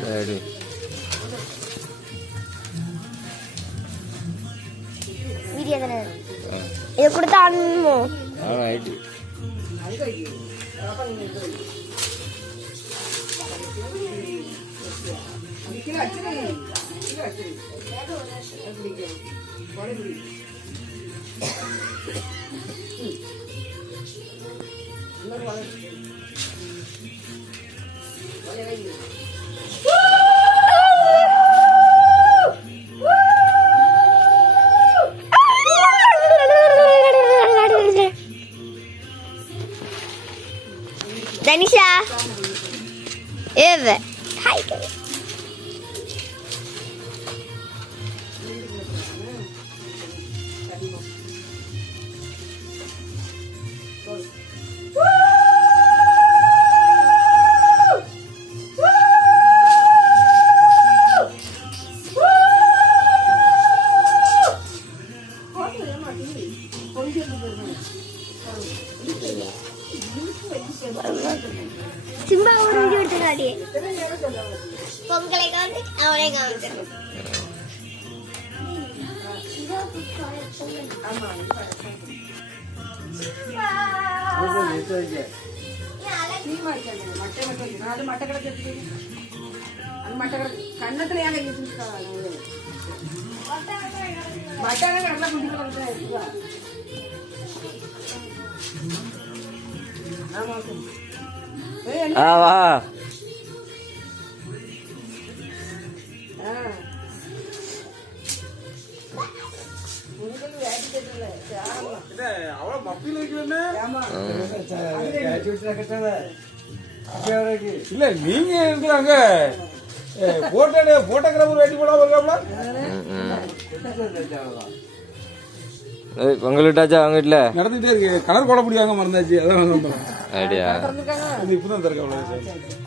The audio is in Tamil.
சரி வீடியோ தானே இதை கொடுத்தா அனுமோ ரைட்டு தனிஷா ஏவ ஹாய் சிம்பா ஒரு வீடியோ எடுத்துக்காடி பொங்கலை காமிச்சு அவனே காமிச்சு கண்ணத்துல வா இல்ல நீங்க இருக்கிறாங்க போட்டோகிராஃபர் வேட்டி போடாம இருக்காப்ல உங்கள்கிட்டாச்சா அவங்க வீட்டுல நடந்துட்டே இருக்கு கலர் போட முடியாங்க மறந்தாச்சு அதான் ஐடியா இப்பதான் திறக்க